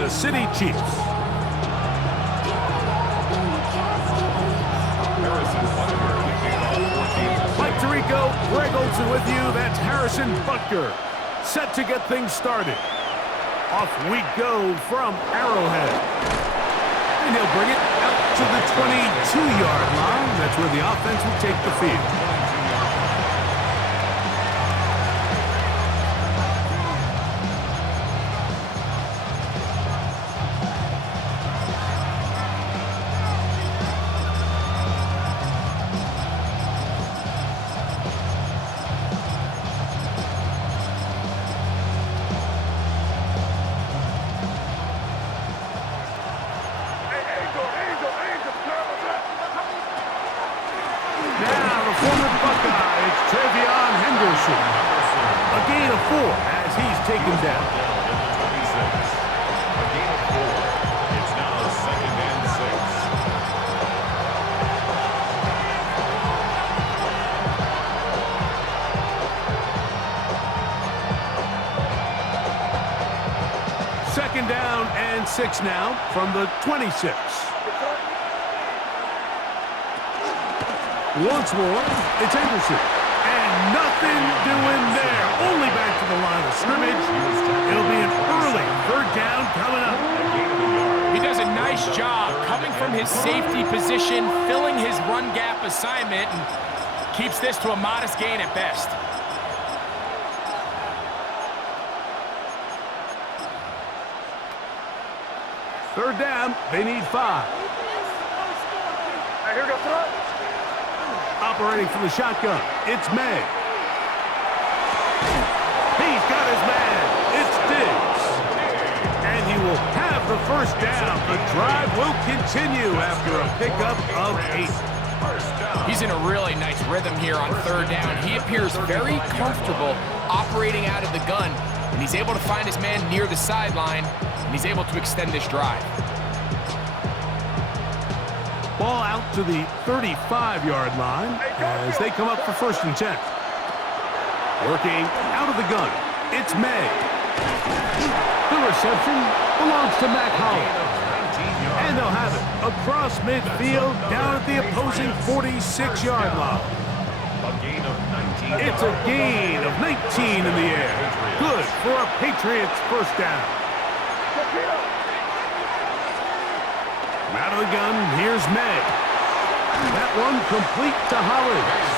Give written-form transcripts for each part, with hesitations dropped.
Kansas City Chiefs. Mike Tirico, Greg Olson with you. That's Harrison Butker, set to get things started. Off we go from Arrowhead. And he'll bring it out to the 22-yard line. That's where the offense will take the field. A gain of 4 as he's taken down. A gain of 4. It's now 2nd and 6. Second down and 6 now from the 26. Once more, it's Anderson. And nothing doing there. Only back to the line of scrimmage. It'll be an early 3rd down coming up. He does a nice job coming from his safety position, filling his run gap assignment, and keeps this to a modest gain at best. Third down, they need 5. Here goes throw. Operating from the shotgun, it's May. He's got his man. It's Diggs. And he will have the 1st down. The drive will continue after a pickup of 8. He's in a really nice rhythm here on 3rd down. He appears very comfortable operating out of the gun, and he's able to find his man near the sideline, and he's able to extend this drive. Ball out to the 35-yard line as they come up for 1st and 10. Working out of the gun, it's May. The reception belongs to Mac Hollins. And they'll have it across midfield down at the opposing 46-yard line. It's a gain of 19 in the air. Good for a Patriots 1st down. Out of the gun, here's May. That one complete to Hollins.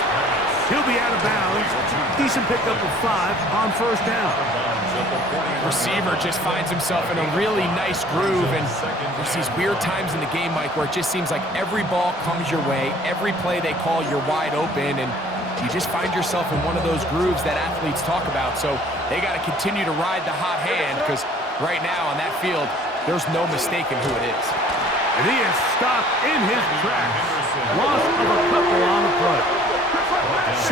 He'll be out of bounds. Decent pickup of 5 on 1st down. Receiver just finds himself in a really nice groove, and there's these weird times in the game, Mike, where it just seems like every ball comes your way, every play they call, you're wide open, and you just find yourself in one of those grooves that athletes talk about. So they got to continue to ride the hot hand, because right now on that field, there's no mistaking who it is. And he is stopped in his tracks. Loss of a couple on the play.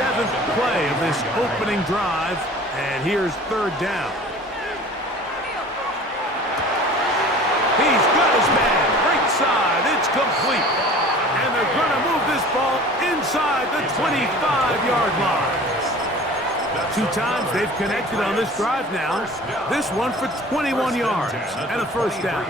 7th play of this opening drive, and here's 3rd down. He's got his man. Right side. It's complete. And they're going to move this ball inside the 25-yard line. 2 times they've connected on this drive now. This one for 21 yards and a 1st down.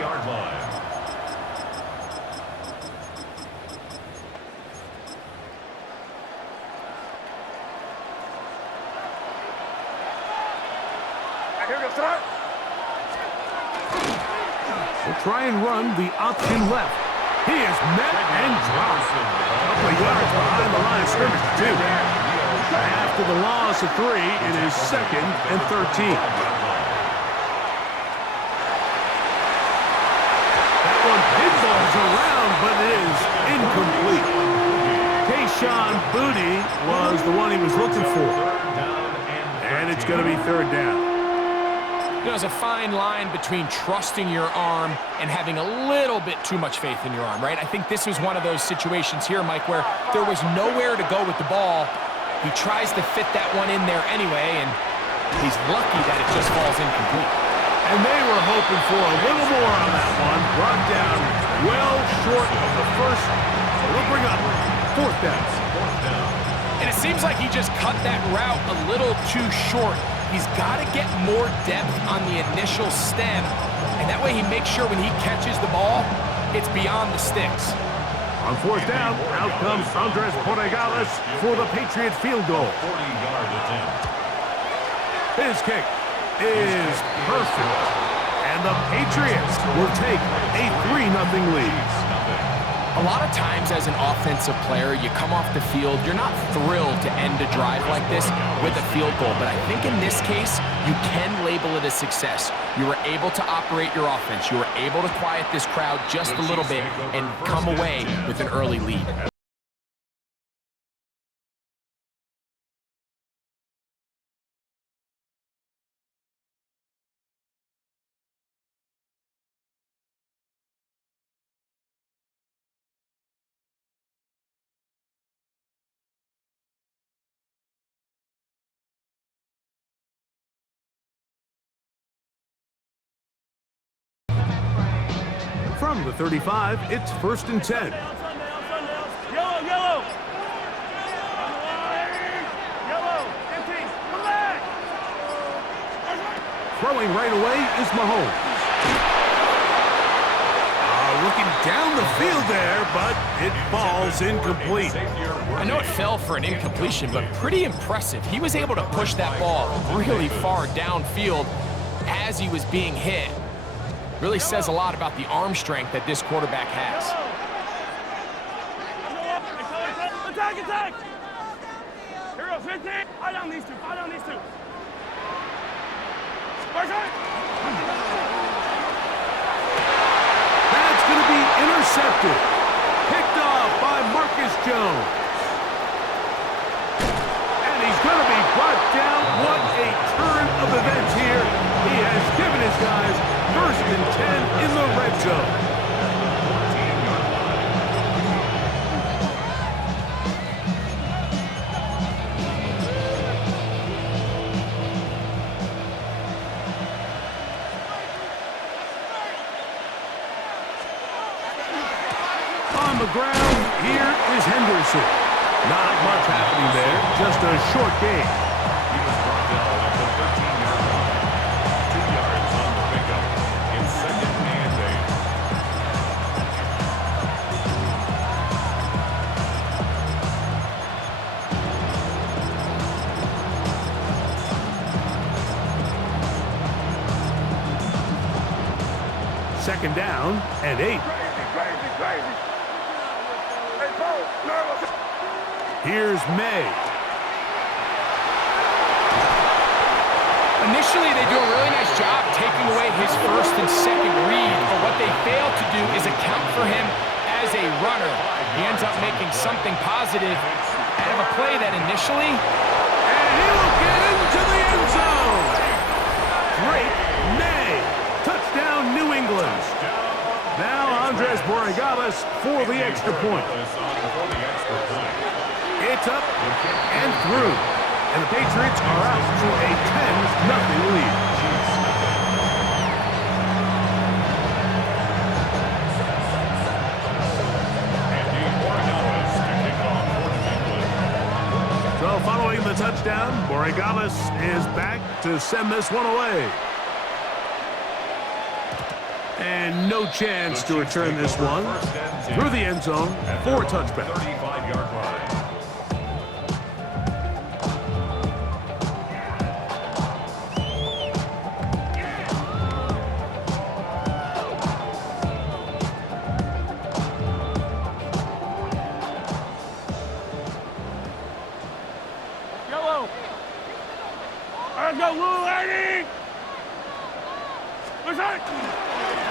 We'll try and run the option left. He is met and dropped. A couple of yards behind the line of scrimmage, too. After the loss of 3, it is 2nd and 13. That one pinballs around, but it is incomplete. Kayshon Boutte was the one he was looking for. And it's going to be 3rd down. There's a fine line between trusting your arm and having a little bit too much faith in your arm, right? I think this was one of those situations here, Mike, where there was nowhere to go with the ball. He tries to fit that one in there anyway, and he's lucky that it just falls incomplete. And they were hoping for a little more on that one. Brought down well short of the 1st. So they'll bring up 4th down. And it seems like he just cut that route a little too short. He's got to get more depth on the initial stem, and that way he makes sure when he catches the ball, it's beyond the sticks. On fourth down, out comes Andres Borregales for the Patriots field goal. 40-yard attempt. His kick is perfect. And the Patriots will take a 3-0 lead. A lot of times as an offensive player, you come off the field, you're not thrilled to end a drive like this with a field goal. But I think in this case, you can label it a success. You were able to operate your offense. You were able to quiet this crowd just a little bit and come away with an early lead. From the 35, it's 1st and 10. Yellow, yellow. Yellow, empty. Come back. Throwing right away is Mahomes. Looking down the field there, but it falls incomplete. I know it fell for an incompletion, but pretty impressive. He was able to push that ball really far downfield as he was being hit. Really says a lot about the arm strength that this quarterback has. Attack, attack. Hero 15. Eye down these two. Eye down these two. That's going to be intercepted. Picked off by Marcus Jones. And he's going to be brought down. What a turn of events here. He has given his guys 1st and 10 in the red zone. On the ground, here is Henderson. Not much happening there, just a short gain. He was brought down at the 13-yard line. 2 yards on the pickup. It's 2nd and 8. Second down and 8. Crazy. Hey, Paul, nervous. Here's May. Initially, they do a really nice job taking away his 1st and 2nd read, but what they fail to do is account for him as a runner. He ends up making something positive out of a play that initially... And he will get into the end zone. Great May. Touchdown, New England. Now Andres Borregales for the extra point. It's up and through. And the Patriots are out to a 10-0 lead. So following the touchdown, Borregales is back to send this one away. And no chance to return this one through the end zone for a touchback. 35-yard line. Yellow. Let's go, Little Lady.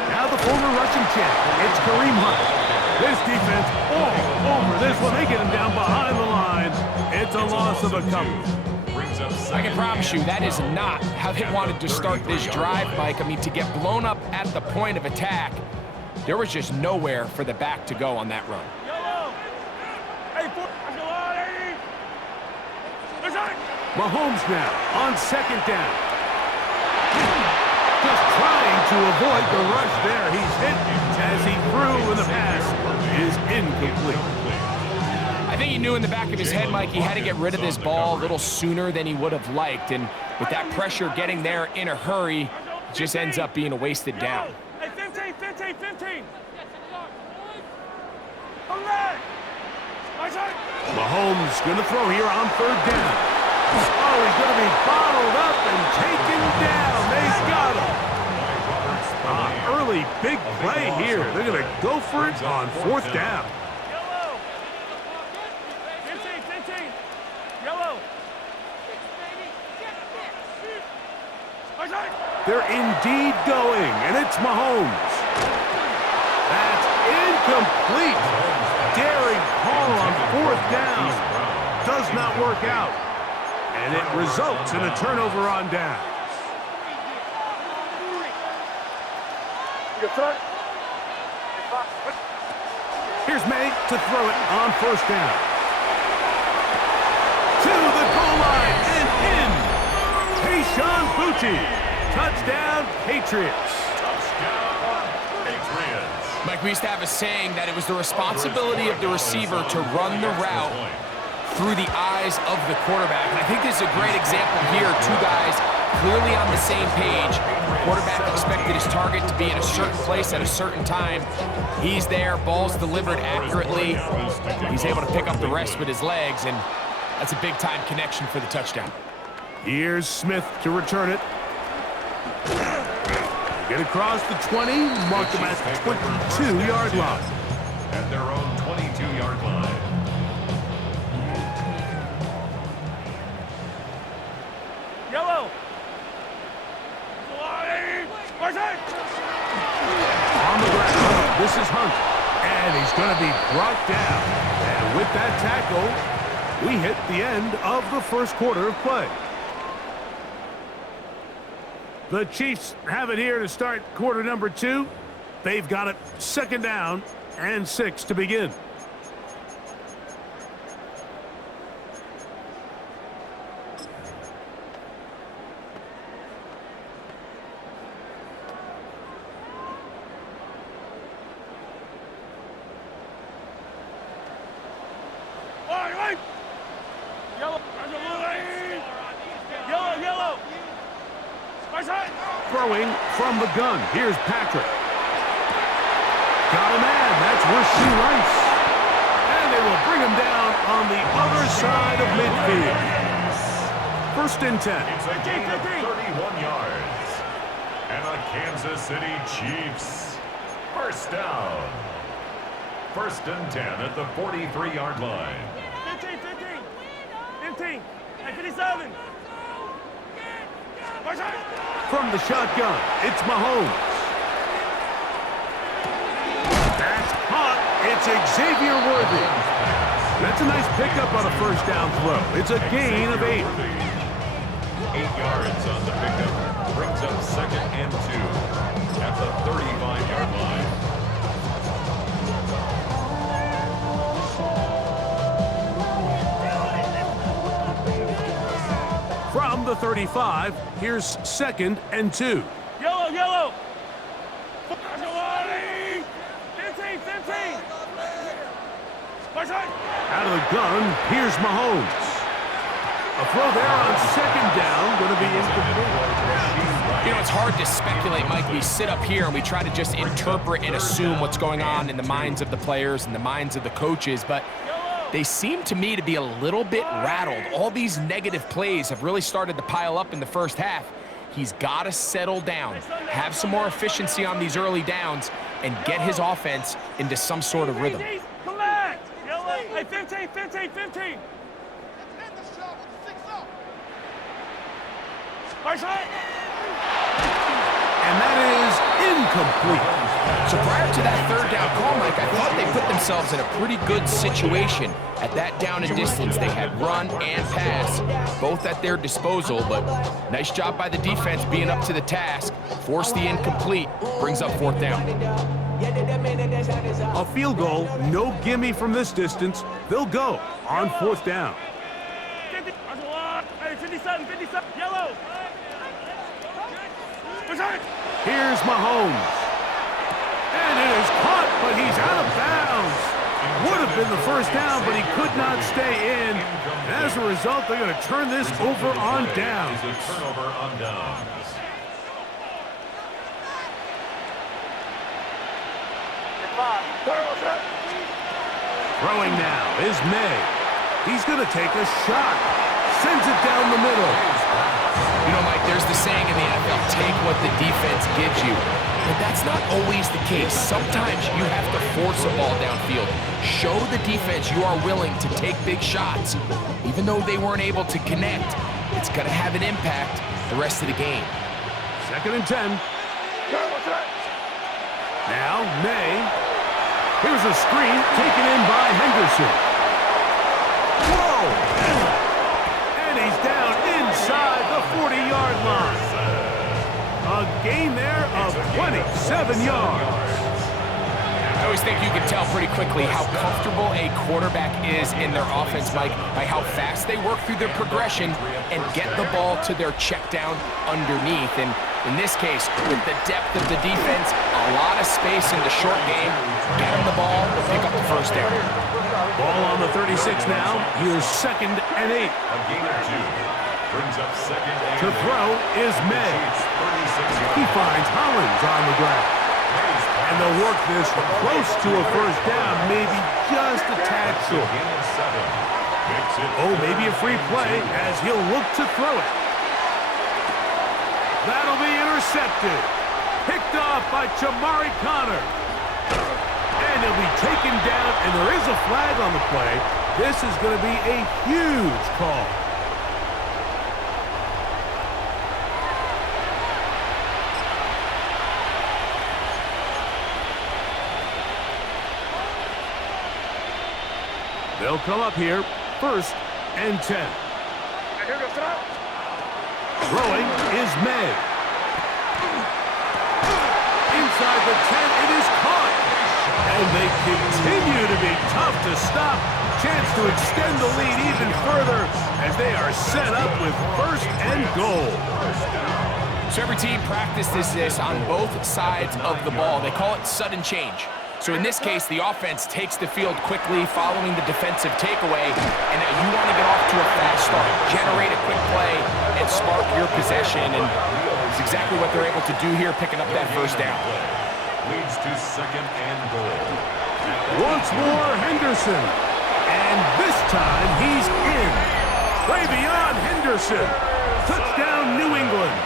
Now the former Russian champ, it's Kareem Hunt. This defense all over this one. They get him down behind the line. It's a loss of a couple. I can promise you that is not how they wanted to start this drive, Mike. I mean, to get blown up at the point of attack, there was just nowhere for the back to go on that run. Yellow. Hey, Mahomes now on 2nd down. Just trying to avoid the rush there. He's hit as he threw, and the pass is incomplete. I think he knew in the back of his head, Mike, he had to get rid of this ball a little sooner than he would have liked. And with that pressure getting there in a hurry, it just ends up being a wasted down. Hey, 15, 15, 15. Come back. Mahomes going to throw here on third down. Oh, he's going to be bottled up and taken down. They've got him. Early big play here. They're going to go for it on fourth down. Yellow. 15, 15. Yellow. They're indeed going, and it's Mahomes. That's incomplete. Daring call on fourth down. Does not work out. And it results in a turnover on down. Here's May to throw it on first down. To the goal line and in. Tayshaun Boutte. Touchdown, Patriots. Touchdown, Patriots. Mike, we used to have a saying that it was the responsibility of the receiver to run the route through the eyes of the quarterback. And I think this is a great example here. Two guys clearly on the same page. Quarterback expected his target to be in a certain place at a certain time. He's there, ball's delivered accurately. He's able to pick up the rest with his legs, and that's a big-time connection for the touchdown. Here's Smith to return it. Get across the 20, mark him at the 22-yard line. At their own 22-yard line. Yellow. On the ground, this is Hunt. And he's going to be brought down. And with that tackle, we hit the end of the first quarter of play. The Chiefs have it here to start quarter number 2. They've got it second down and 6 to begin. Throwing from the gun. Here's Patrick. Got a man. That's Rasheed Rice. And they will bring him down on the other side of midfield. First and 10. It's a gain of 31 yards. And the Kansas City Chiefs. First down. First and 10 at the 43-yard line. 15, 15. 15. And 57. From the shotgun, it's Mahomes. That's caught. It's Xavier Worthy. That's a nice pickup on a first down throw. It's a gain of 8. 8 yards on the pickup. Brings up second and 2 at the 35-yard line. From the 35, here's second and 2. Yellow, yellow. 15, 15. Out of the gun, here's Mahomes. A throw there on second down, going to be incomplete. You know, it's hard to speculate, Mike. We sit up here and we try to just interpret and assume what's going on in the minds of the players and the minds of the coaches, but they seem to me to be a little bit rattled. All these negative plays have really started to pile up in the first half. He's got to settle down, have some more efficiency on these early downs, and get his offense into some sort of rhythm. Come back. Hey, 15, 15, 15. And that is incomplete. So prior to that third down call, Mike, I thought they put themselves in a pretty good situation at that down and distance. They had run and pass, both at their disposal, but nice job by the defense being up to the task. Force the incomplete, brings up fourth down. A field goal, no gimme from this distance. They'll go on fourth down. 57, 57. Yellow. Here's Mahomes. And it is caught, but he's out of bounds. Would have been the first first down, but he could not stay in. And as a result, they're going to turn this over on downs. Is a turnover on downs. Throwing now is May. He's going to take a shot. Sends it down the middle. You know, Mike, there's the saying in the NFL, take what the defense gives you. But that's not always the case. Sometimes you have to force a ball downfield. Show the defense you are willing to take big shots. Even though they weren't able to connect, it's going to have an impact the rest of the game. 2nd and 10. Now, May. Here's a screen taken in by Henderson. Whoa! And he's down inside the 40-yard line. A gain there of 27 yards. I always think you can tell pretty quickly how comfortable a quarterback is in their offense, Mike, by how fast they work through their progression and get the ball to their check down underneath. And in this case, with the depth of the defense, a lot of space in the short game, get him the ball, pick up the first down. Ball on the 36 now. Here's 2nd and 8. A gain of 2. Brings up 2nd and To throw is May. He finds Hollins on the ground. And they'll work this close to a first down, maybe just a tad short. Oh, maybe a free play as he'll look to throw it. That'll be intercepted. Picked off by Jamari Connor. And he'll be taken down, and there is a flag on the play. This is going to be a huge call. They'll come up here, 1st and 10. Throwing is May. Inside the 10, it is caught. And they continue to be tough to stop. Chance to extend the lead even further as they are set up with 1st and goal. So every team practices this on both sides of the ball. They call it sudden change. So in this case, the offense takes the field quickly following the defensive takeaway, and now you want to get off to a fast start, generate a quick play, and spark your possession, and it's exactly what they're able to do here, picking up that first down. Leads to 2nd and goal. Once more, Henderson. And this time, he's in. Travion Henderson. Touchdown, New England.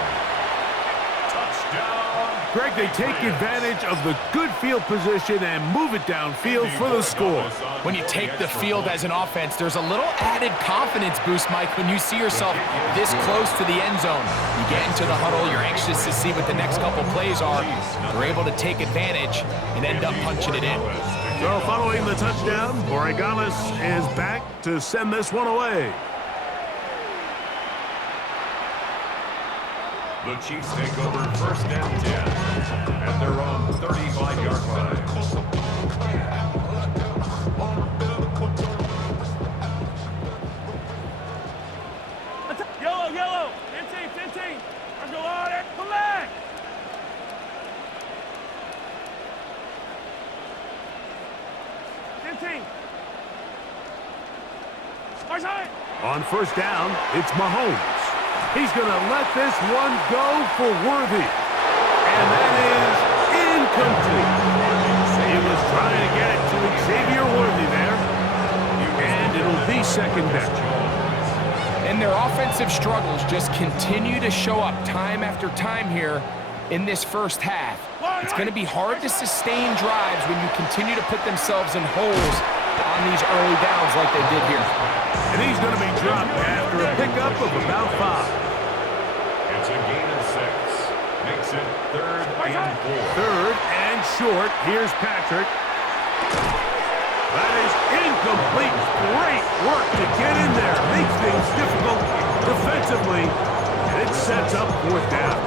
Greg, they take advantage of the good field position and move it downfield for the score. When you take the field as an offense, there's a little added confidence boost, Mike, when you see yourself this close to the end zone. You get into the huddle, you're anxious to see what the next couple plays are. You're able to take advantage and end up punching it in. So following the touchdown, Borregales is back to send this one away. The Chiefs take over 1st and 10 at their own 35-yard line. Yellow. 15. Let's go on it. Come back. 15. On 1st down, it's Mahomes. He's going to let this one go for Worthy. And that is incomplete. He was trying to get it to Xavier Worthy there. And it'll be 2nd down. And their offensive struggles just continue to show up time after time here in this first half. It's going to be hard to sustain drives when you continue to put themselves in holes on these early downs like they did here. And he's going to be dropped after a pickup of about 5. It's a gain of 6. Makes it 3rd and 4. 3rd and short. Here's Patrick. That is incomplete. Great work to get in there. Makes things difficult defensively. And it sets up 4th down.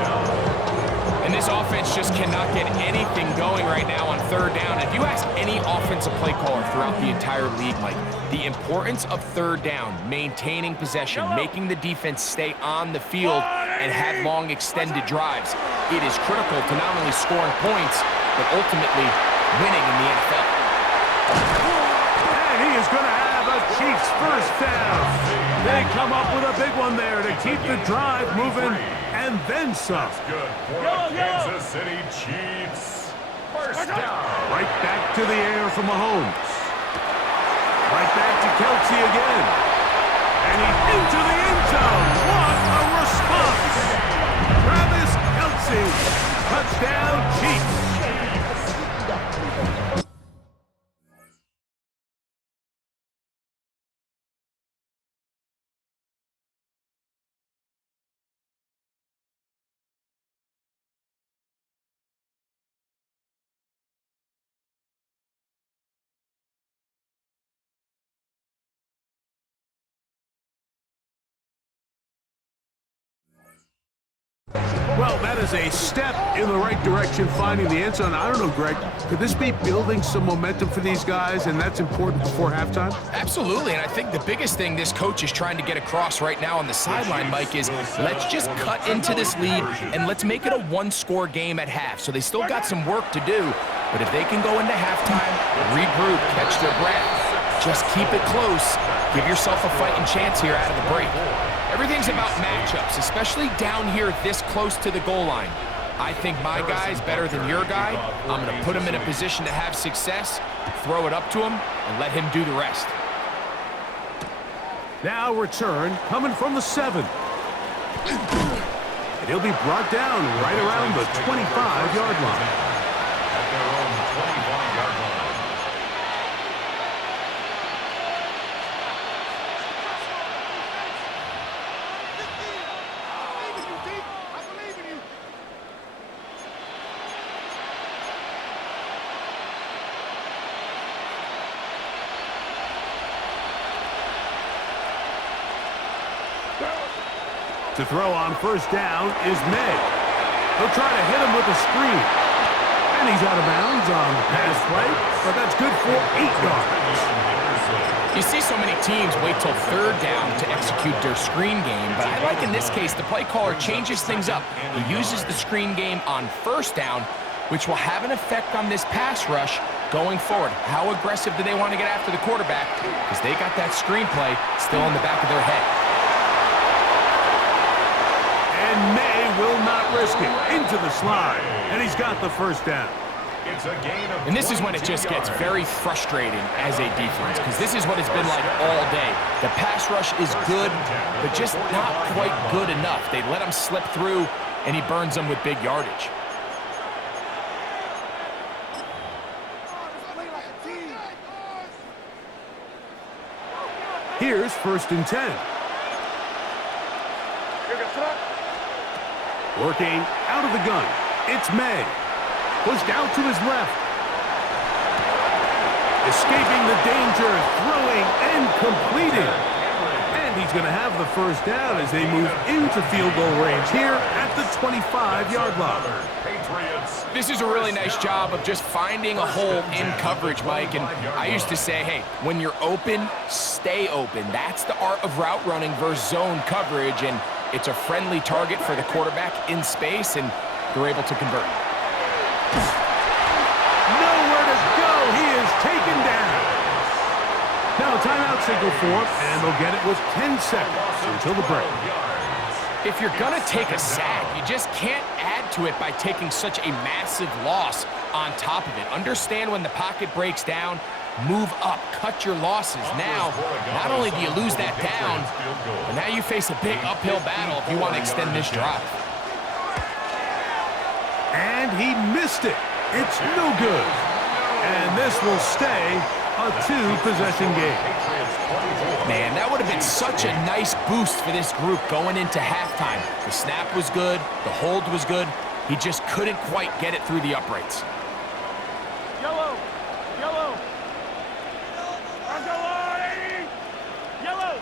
And this offense just cannot get anything going right now on 3rd down. If you ask any offensive play caller throughout the entire league, Mike, the importance of 3rd down, maintaining possession, making the defense stay on the field, and have long extended drives, it is critical to not only scoring points, but ultimately winning in the NFL. And And he is going to have a Chiefs first down. They come up with a big one there to keep the drive moving and then some. That's good for the Kansas City Chiefs. First down. Right back to the air from Mahomes. Right back to Kelsey again. And he's into the end zone. What a response. Travis Kelsey. Touchdown Chiefs. Well, that is a step in the right direction, finding the end zone. I don't know, Greg, could this be building some momentum for these guys, and that's important before halftime? Absolutely, and I think the biggest thing this coach is trying to get across right now on the sideline, Mike, is let's just cut into this lead, and let's make it a one-score game at half. So they still got some work to do, but if they can go into halftime, regroup, catch their breath, just keep it close, give yourself a fighting chance here out of the break. Everything's about matchups, especially down here this close to the goal line. I think my guy's better than your guy. I'm going to put him in a position to have success, throw it up to him, and let him do the rest. Now return coming from the 7. And he'll be brought down right around the 25-yard line. At their own 25-yard line. To throw on first down is May. He'll try to hit him with a screen. And he's out of bounds on the pass play, but that's good for 8 yards. You see so many teams wait till third down to execute their screen game, but I like in this case the play caller changes things up. He uses the screen game on first down, which will have an effect on this pass rush going forward. How aggressive do they want to get after the quarterback? Because they got that screen play still in the back of their head. And May will not risk it. Into the slide. And he's got the first down. It's a gain of And this is when it just gets very frustrating as a defense, because this is what it's been like all day. The pass rush is good, but just not quite good enough. They let him slip through, and he burns them with big yardage. Here's first and 10. Working out of the gun. It's May. Pushed out to his left. Escaping the danger, throwing and completing. And he's going to have the first down as they move into field goal range here at the 25-yard line. This is a really nice job of just finding a hole in coverage, Mike. And I used to say, hey, when you're open, stay open. That's the art of route running versus zone coverage. And it's a friendly target for the quarterback in space, and they're able to convert. Nowhere to go. He is taken down. Now a timeout signal for him, and they'll get it with 10 seconds until the break. If you're going to take a sack, you just can't add to it by taking such a massive loss on top of it. Understand when the pocket breaks down, move up, cut your losses. Now, not only do you lose that down, but now you face a big uphill battle if you want to extend this drive. And he missed it. It's no good. And this will stay a 2-possession game. Man, that would have been such a nice boost for this group going into halftime. The snap was good, the hold was good. He just couldn't quite get it through the uprights. Yellow! Yellow! Yellow!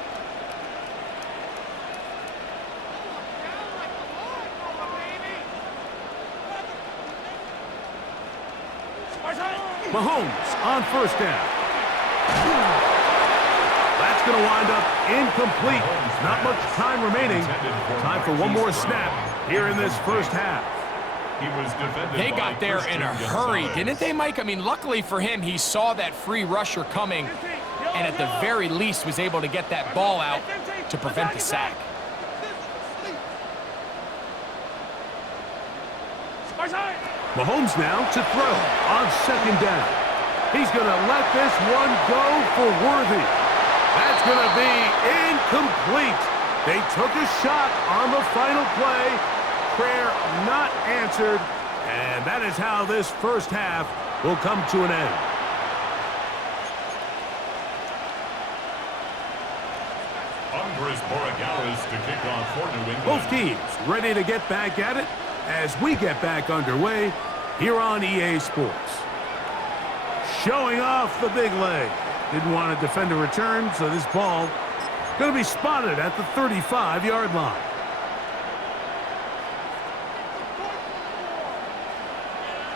Mahomes on first down. That's going to wind up incomplete. Not much time remaining. Time for one more snap here in this first half. They got there in a hurry, didn't they, Mike? I mean, luckily for him, he saw that free rusher coming. and at the very least was able to get that ball out to prevent the sack. Mahomes now to throw on second down. He's going to let this one go for Worthy. That's going to be incomplete. They took a shot on the final play. Prayer not answered. And that is how this first half will come to an end. Andres Borregales to kick off for New England. Both teams ready to get back at it as we get back underway here on EA Sports. Showing off the big leg. Didn't want to defend a return, so this ball going to be spotted at the 35-yard line.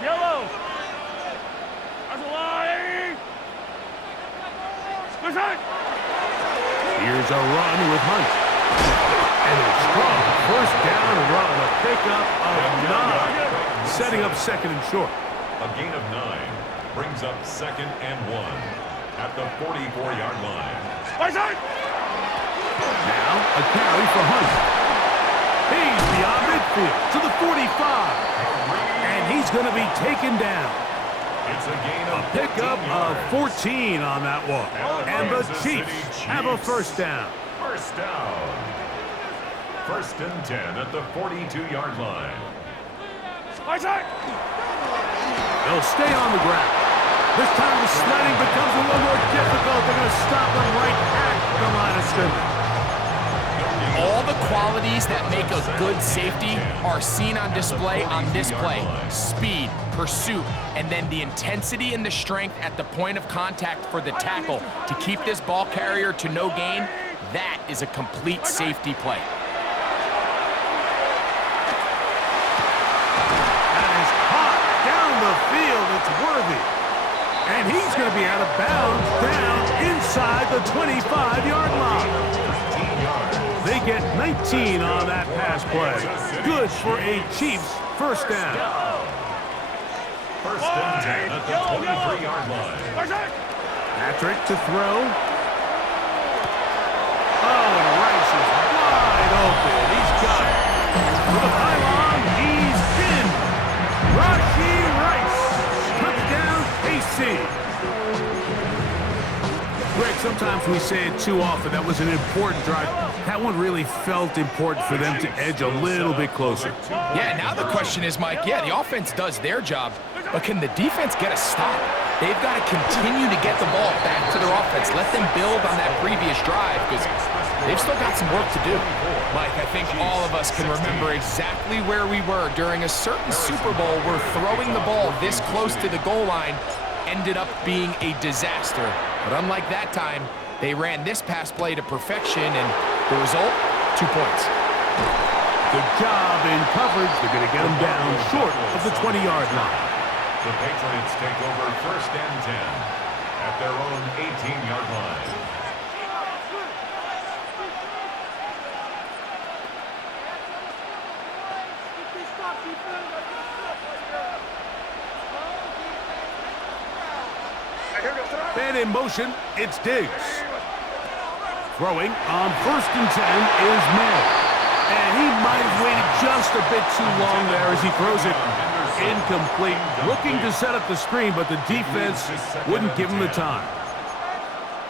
Yellow. That's a lie. Here's a run with Hunt. And a strong first down run, a pickup of 9, setting up second and short. A gain of 9 brings up 2nd and 1 at the 44-yard line. Now a carry for Hunt. He's beyond midfield to the 45. And he's going to be taken down. It's a gain of A pickup of 14 on that one. And the Chiefs have a first down. First down. 1st and 10 at the 42-yard line. They'll stay on the ground. This time the sledding becomes a little more difficult. They're going to stop them right at the line of scrimmage. All the qualities that make a good safety are seen on display on this play. Speed, pursuit, and then the intensity and the strength at the point of contact for the tackle to keep this ball carrier to no gain. That is a complete safety play. That is caught down the field. It's Worthy. And he's going to be out of bounds down inside the 25-yard line. They get 19 on that pass play. Good for a Chiefs first down. 1st and 10 at the 23-yard line. Patrick to throw. Oh, and Rice is wide open. He's got it. For the pylon, he's in. Rashee Rice. Touchdown, KC. Greg, sometimes we say it too often. That was an important drive. That one really felt important for them to edge a little bit closer. Yeah, now the question is, Mike, yeah, the offense does their job, but can the defense get a stop? They've got to continue to get the ball back to their offense. Let them build on that previous drive because they've still got some work to do. Mike, I think all of us can remember exactly where we were during a certain Super Bowl where throwing the ball this close to the goal line ended up being a disaster. But unlike that time, they ran this pass play to perfection, and the result, 2 points. Good job in coverage. They're going to get them down short of the 20-yard line. The Patriots take over 1st and 10 at their own 18-yard line. Man in motion, it's Diggs. Throwing on 1st and 10 is May. And he might have waited just a bit too long there as he throws it incomplete. Looking to set up the screen, but the defense wouldn't give him the time.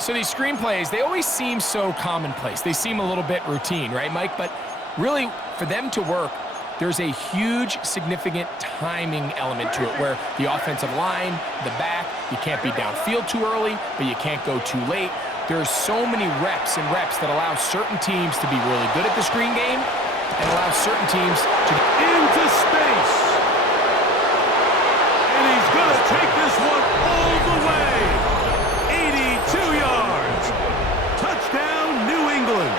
So these screen plays, they always seem so commonplace. They seem a little bit routine, right, Mike? But really, for them to work, there's a huge, significant timing element to it where the offensive line, the back, you can't be downfield too early, but you can't go too late. There's so many reps that allow certain teams to be really good at the screen game and allow certain teams to... Into space. And he's going to take this one all the way. 82 yards. Touchdown, New England.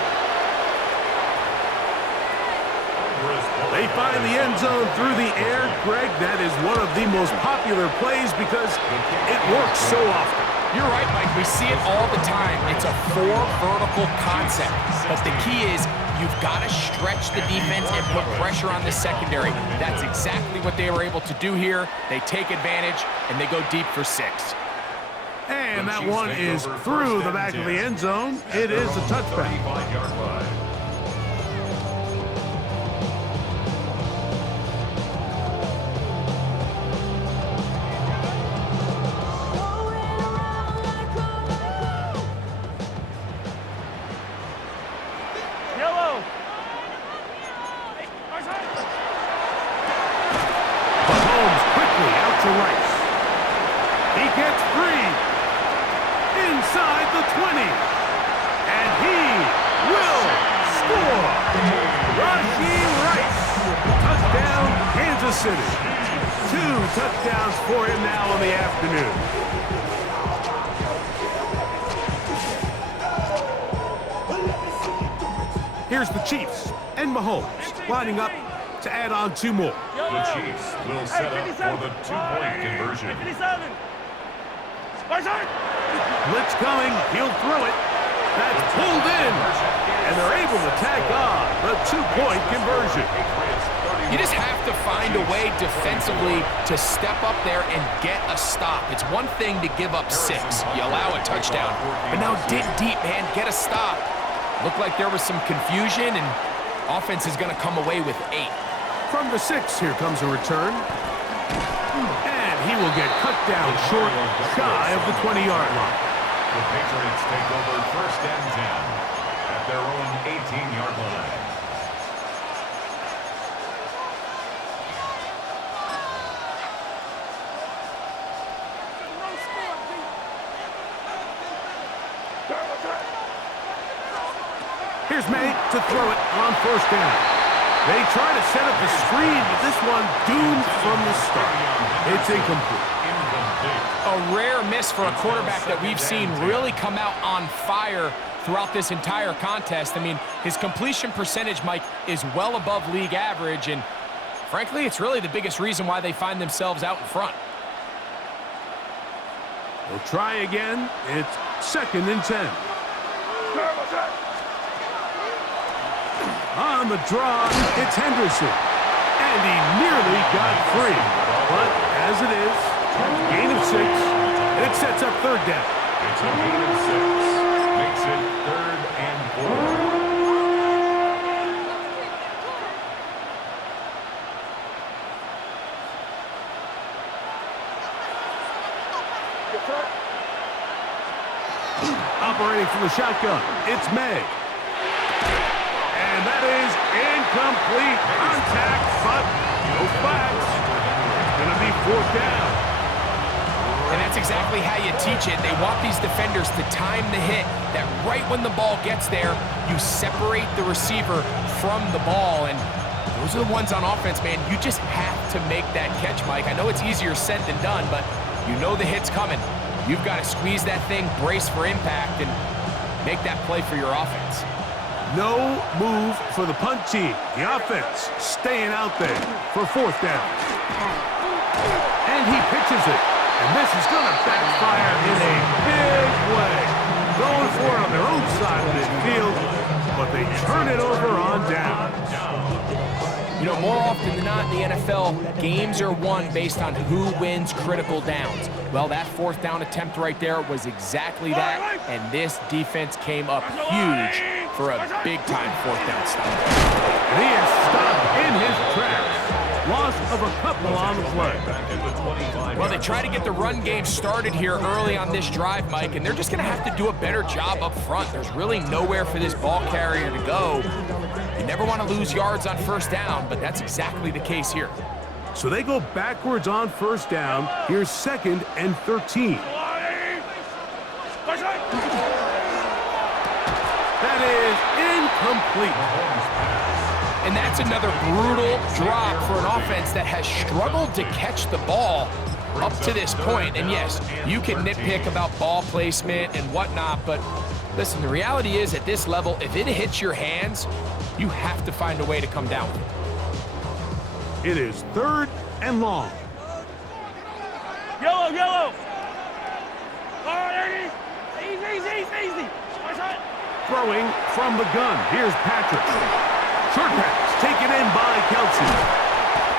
They find the end zone through the air. Greg, that is one of the most popular plays because it works so often. You're right, Mike. We see it all the time. It's a 4 vertical concept. But the key is you've got to stretch the defense and put pressure on the secondary. That's exactly what they were able to do here. They take advantage, and they go deep for 6. And that one is through the back of the end zone. It is a touchback. 35-yard line. Yellow. Mahomes quickly out to Rice. He gets free inside the 20. And he will score. Rashee Rice. Touchdown, Kansas City. 2 touchdowns for him now in the afternoon. Here's the Chiefs and Mahomes lining up to add on 2 more. The Chiefs will set up for the 2-point conversion. 57. Blitz coming. He'll throw it. That's pulled in. And they're able to tack on the 2-point conversion. You just have to find a way defensively to step up there and get a stop. It's one thing to give up 6. You allow a touchdown. But now dig deep, man. Get a stop. Looked like there was some confusion, and offense is going to come away with 8. From the 6, here comes a return. And he will get cut down short, shy of the 20-yard line. The Patriots take over 1st and 10 at their own 18-yard line. Here's May to throw it on 1st down. They try to set up the screen, but this one doomed from the start. It's incomplete. A rare miss for a quarterback that we've seen really come out on fire throughout this entire contest. I mean, his completion percentage, Mike, is well above league average, and frankly, it's really the biggest reason why they find themselves out in front. They'll try again. It's 2nd and 10. On the draw, it's Henderson. And he nearly got free. But as it is, gain of 6, and it sets up 3rd down. It's a gain of 6. Makes it 3rd and 4. Operating from the shotgun, it's May. And that is incomplete. Contact, but no flags. It's going to be 4th down. And that's exactly how you teach it. They want these defenders to time the hit, that right when the ball gets there, you separate the receiver from the ball. And those are the ones on offense, man. You just have to make that catch, Mike. I know it's easier said than done, but you know the hit's coming. You've got to squeeze that thing, brace for impact, and make that play for your offense. No move for the punt team. The offense staying out there for 4th down. And he pitches it. And this is going to backfire in a big way. Going for it on their own side of midfield, but they turn it over on down. You know, more often than not in the NFL, games are won based on who wins critical downs. Well, that 4th down attempt right there was exactly that, and this defense came up huge for a big-time 4th down stop. And he is stopped in his tracks. Loss of a couple on the play. Well, they try to get the run game started here early on this drive, Mike, and they're just going to have to do a better job up front. There's really nowhere for this ball carrier to go. You never want to lose yards on 1st down, but that's exactly the case here. So they go backwards on 1st down. Here's 2nd and 13. That is incomplete. And that's another brutal drop for an offense that has struggled to catch the ball up to this point. And yes, you can nitpick about ball placement and whatnot, but listen, the reality is at this level, if it hits your hands, you have to find a way to come down with it. It is 3rd and long. Yellow, yellow. Oh, easy. Throwing from the gun. Here's Patrick. Short pass taken in by Kelsey.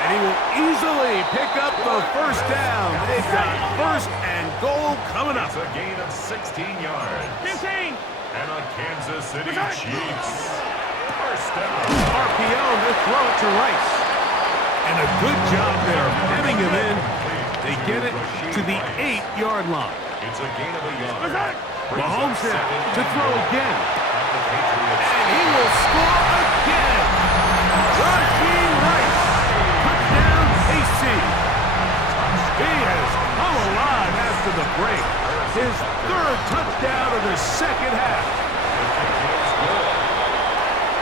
And he will easily pick up the 1st down. They've got 1st and goal coming up. It's a gain of 16 yards. 15. And a Kansas City Chiefs first down. RPO, they throw it to Rice. And a good job there of hemming him in. They get it to the 8-yard line. It's a gain of a yard. Mahomes now to throw again. And he will score again. Rashee Rice. Touchdown, KC. He has come alive after the break. His third touchdown of the second half.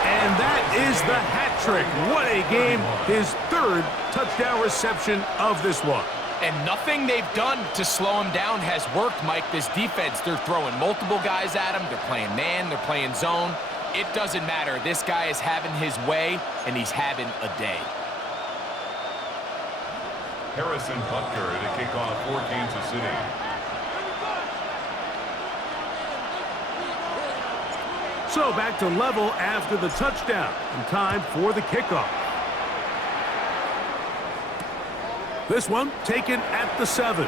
And that is the hat trick. What a game. His third touchdown reception of this one. And nothing they've done to slow him down has worked, Mike. This defense, they're throwing multiple guys at him. They're playing man. They're playing zone. It doesn't matter. This guy is having his way, and he's having a day. Harrison Butker to kick off for Kansas City. So back to level after the touchdown. And time for the kickoff. This one taken at the 7.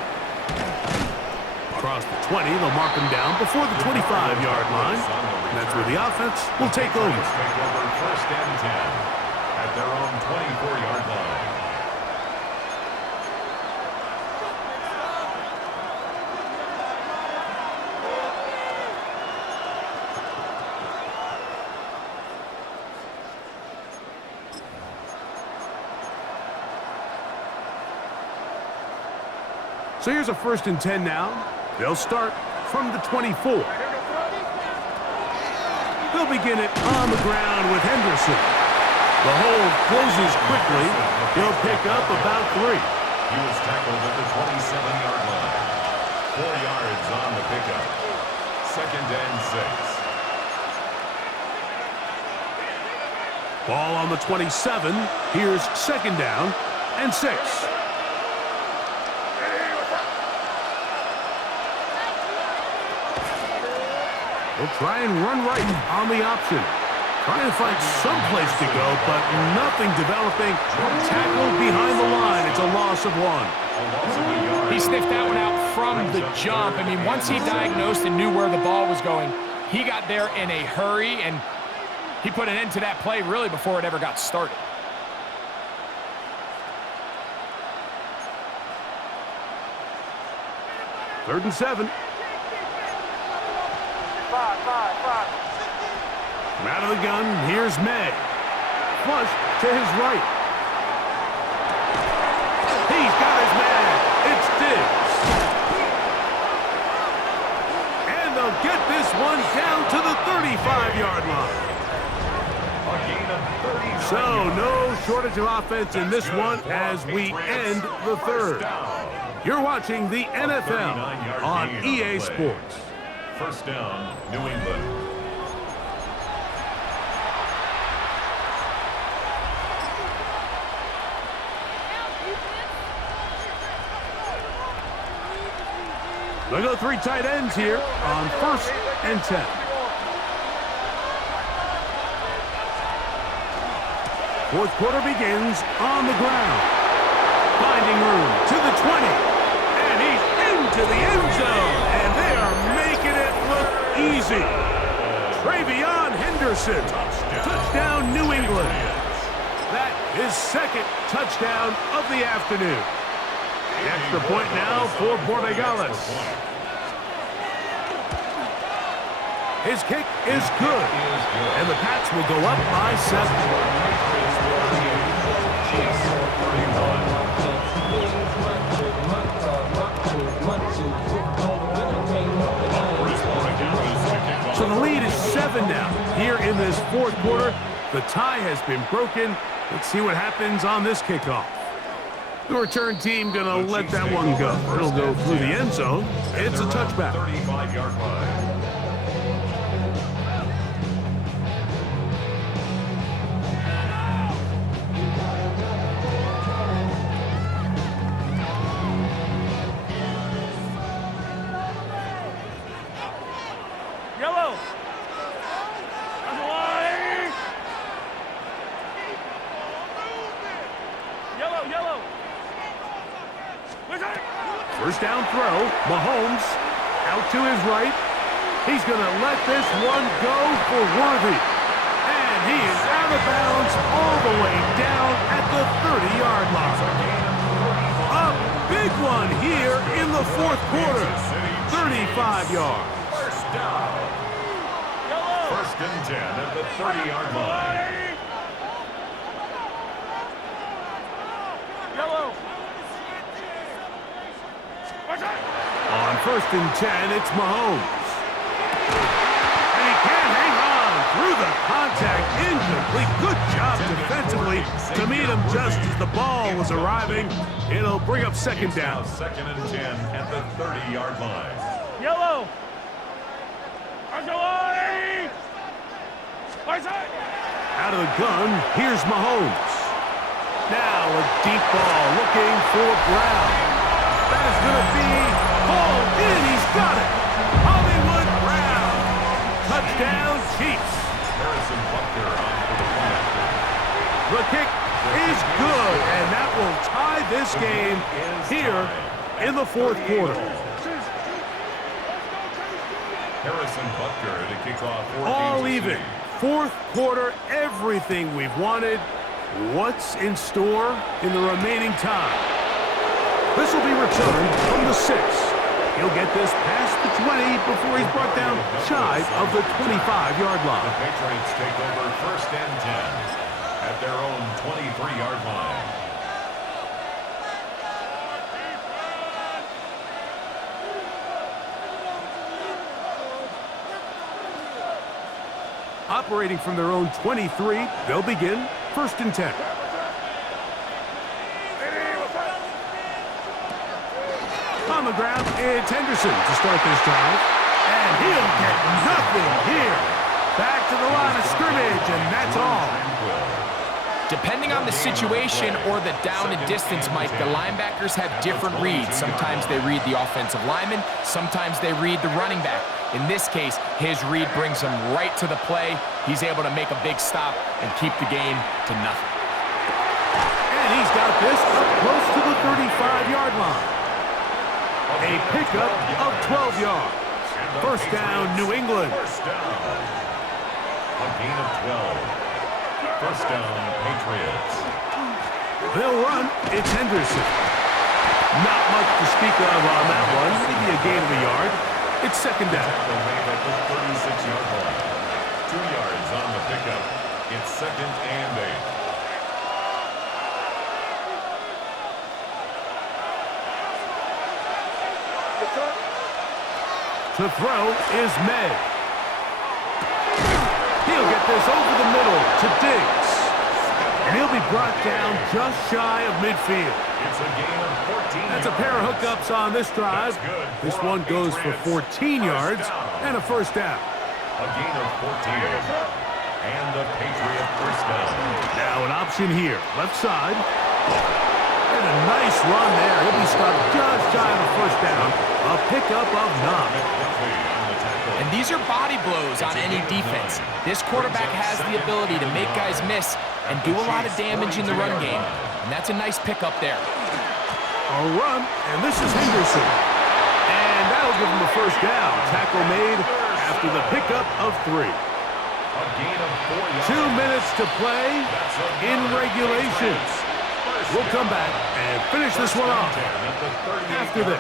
Across the 20, they'll mark him down before the 25-yard line. And that's where the offense will take over. First and 10 at their own 24-yard line. So here's a first and 10 now. They'll start from the 24. They'll begin it on the ground with Henderson. The hold closes quickly. He'll pick up about 3. He was tackled at the 27-yard line. 4 yards on the pickup. Second and 6. Ball on the 27. Here's second down and 6. They'll try and run right on the option. Trying to find some place to go, but nothing developing. Tackled behind the line. It's a loss of 1. He sniffed that one out from the jump. I mean, once he diagnosed and knew where the ball was going, he got there in a hurry, and he put an end to that play really before it ever got started. Third and 7. From out of the gun, here's May. Flush to his right. He's got his man. It's Diggs. And they'll get this one down to the 35-yard line. So no shortage of offense in this one as we end the third. You're watching the NFL on EA Sports. First down, New England. They'll go 3 tight ends here on first and 10. Fourth quarter begins on the ground. Finding room to the 20. And he's into the end zone. And they are making it look easy. Travion Henderson. Touchdown, New England. That is second touchdown of the afternoon. The extra point now for Borregales. His kick is good. And the Pats will go up by 7. So the lead is 7 now. Here in this fourth quarter, the tie has been broken. Let's see what happens on this kickoff. The return team going to let that one go. It'll go through the end zone. It's a touchback. 35-yard line. Yellow. First down throw. Mahomes out to his right. He's going to let this one go for Worthy. And he is out of bounds all the way down at the 30-yard line. A big one here in the fourth quarter. 35 yards. First down. First and 10 at the 30-yard line. On first and 10, it's Mahomes. And he can't hang on through the contact. Incomplete. Good job defensively to meet him just as the ball was arriving. It'll bring up second down. Second and 10 at the 30-yard line. Yellow. Out of the gun, here's Mahomes. Now a deep ball looking for Brown. That is going to be hauled in. He's got it. Hollywood Brown. Touchdown, Chiefs. Harrison Butker on for the point. The kick is good, and that will tie this game here in the fourth quarter. Harrison Butker to kick off. All even. Fourth quarter, everything we've wanted. What's in store in the remaining time? This will be returned from the 6. He'll get this past the 20 before he's brought down shy of the 25-yard line. The Patriots take over first and 10 at their own 23-yard line. Operating from their own 23, they'll begin first and 10. On the ground, it's Henderson to start this drive. And he'll get nothing here. Back to the line of scrimmage, and that's all. Depending on the situation or the down and distance, Mike, the linebackers have different reads. Sometimes they read the offensive lineman. Sometimes they read the running back. In this case, his read brings him right to the play. He's able to make a big stop and keep the game to nothing. And he's got this up close to the 35-yard line. A pickup of 12 yards. First down, New England. First down. A gain of 12. First down, Patriots. They'll run. It's Henderson. Not much to speak of on that one. Maybe a gain of a yard. It's second down. Tackle made at the 36-yard line. 2 yards on the pickup. It's second and 8. To throw is May. He'll get this over the middle to Diggs. And he'll be brought down just shy of midfield. It's a gain of 14 That's a pair of hookups on this drive. This one goes for 14 yards and a first down. A gain of 14. And the Patriot first down. Now an option here, left side. And a nice run there. He'll be stopped just shy of a first down. A pickup of 9. And these are body blows on any defense. This quarterback has the ability to make guys miss and do a lot of damage in the run game. And that's a nice pickup there. A run, and this is Henderson. And that'll give him a first down. Tackle made after the pickup of 3. A gain of 4 yards. 2 minutes to play in regulations. We'll come back and finish this one off after this.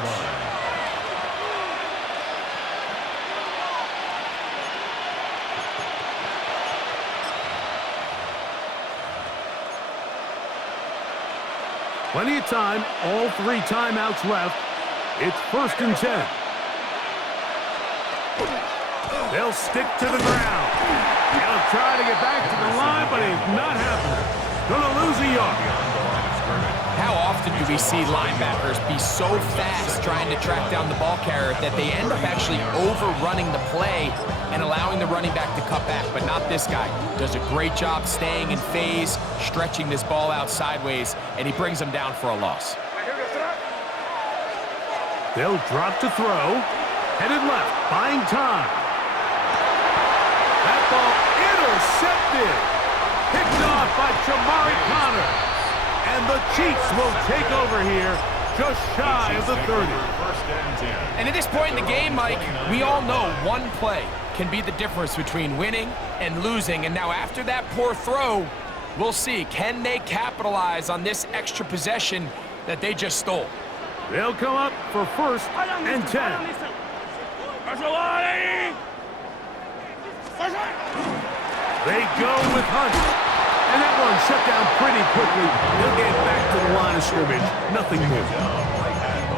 Plenty of time, all 3 timeouts left. It's first and 10. They'll stick to the ground. He'll try to get back to the line, but it's not happening. Gonna lose a yard. How often do we see linebackers be so fast trying to track down the ball carrier that they end up actually overrunning the play and allowing the running back to cut back? But not this guy. Does a great job staying in phase, stretching this ball out sideways, and he brings him down for a loss. They'll drop to throw. Headed left, buying time. That ball intercepted. Picked off by Jamari Connor. And the Chiefs will take over here just shy of the 30. and 10. And at this point in the game, Mike, we all know one play can be the difference between winning and losing. And now after that poor throw, we'll see, can they capitalize on this extra possession that they just stole? They'll come up for first and 10. They go with Hunt. And that one shut down pretty quickly. They'll get back to the line of scrimmage. Nothing more.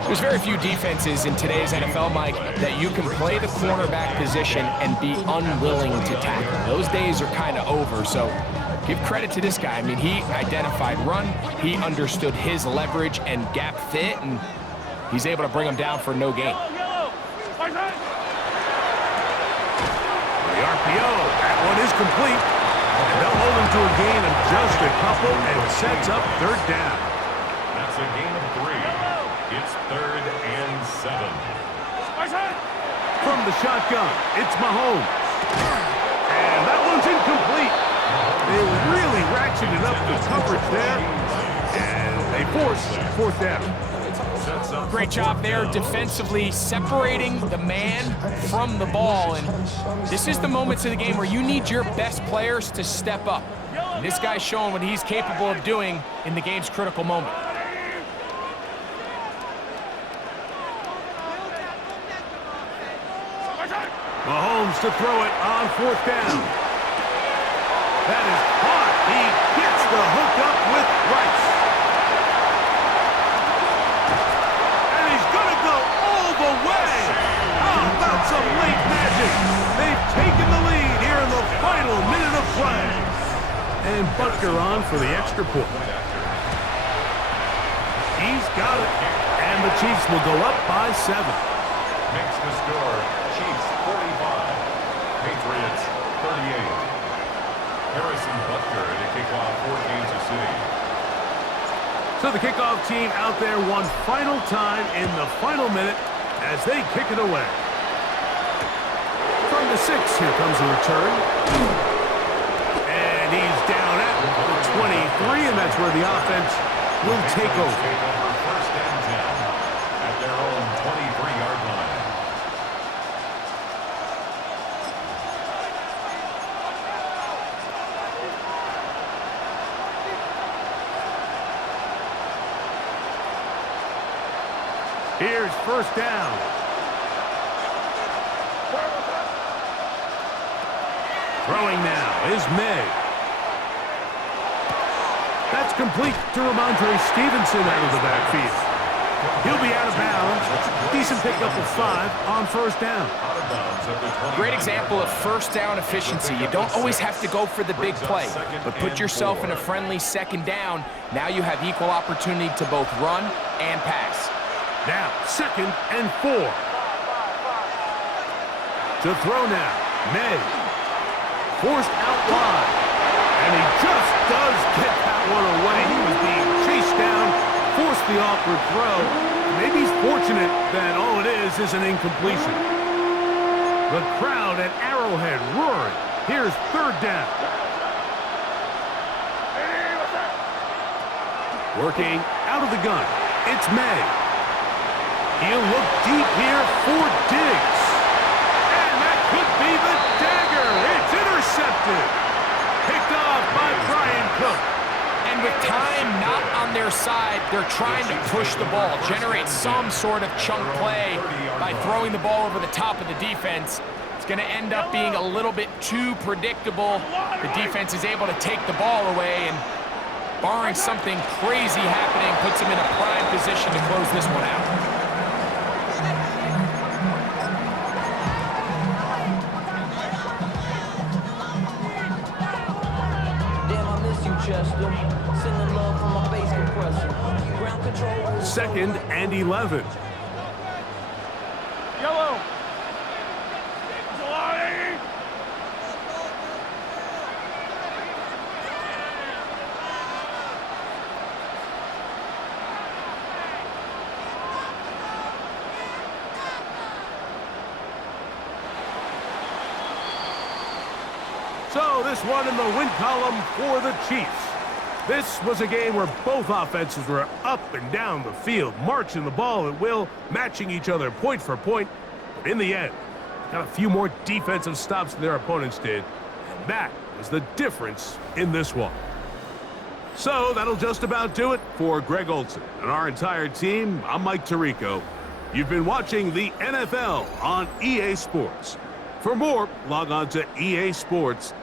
There's very few defenses in today's NFL, Mike, that you can play the cornerback position and be unwilling to tackle. Those days are kind of over, so give credit to this guy. I mean, he identified run, he understood his leverage and gap fit, and he's able to bring him down for no gain. The RPO, that one is complete. And they'll hold him to a gain of just a couple and sets up third down. That's a gain of 3. It's 3rd and 7. From the shotgun, it's Mahomes. And that one's incomplete. They really ratcheted up the coverage there. And they force fourth down. Great job there defensively, separating the man from the ball. And this is the moments of the game where you need your best players to step up. And this guy's showing what he's capable of doing in the game's critical moment. Mahomes to throw it on fourth down. That is caught. He gets the hook up with Rice. And he's going to go all the way. How about some late magic? They've taken the lead here in the final minute of play. And Butker on for the extra point. He's got it. And the Chiefs will go up by 7. Makes the score Chiefs 45, Patriots 38. Harrison Butker to kick off for Kansas City. So the kickoff team out there one final time in the final minute as they kick it away. From the 6, here comes a return. And he's down at the 23, and that's where the offense will take over. First and 10 at their own 23-yard line. Here's first down. Throwing now is May. That's complete to Ramondre Stevenson out of the backfield. He'll be out of bounds. Decent pickup of 5 on first down. Great example of first down efficiency. You don't always have to go for the big play, but put yourself in a friendly second down. Now you have equal opportunity to both run and pass. Now, 2nd and 4. To throw now, May. Forced out wide. And he just does get that one away. He was being chased down, forced the awkward throw. Maybe he's fortunate that all it is an incompletion. The crowd at Arrowhead roaring. Here's third down. Working out of the gun. It's May. He'll look deep here for Diggs. And that could be the dagger. It's intercepted. Picked off by Brian Cook. And with time not on their side, they're trying to push the ball, generate some sort of chunk play by throwing the ball over the top of the defense. It's going to end up being a little bit too predictable. The defense is able to take the ball away, and barring something crazy happening, puts them in a prime position to close this one out. Second and 11. Yellow. So this one in the win column for the Chiefs. This was a game where both offenses were up and down the field, marching the ball at will, matching each other point for point. But in the end, got a few more defensive stops than their opponents did, and that was the difference in this one. So that'll just about do it for Greg Olson and our entire team. I'm Mike Tirico. You've been watching the NFL on EA Sports. For more, log on to easports.com.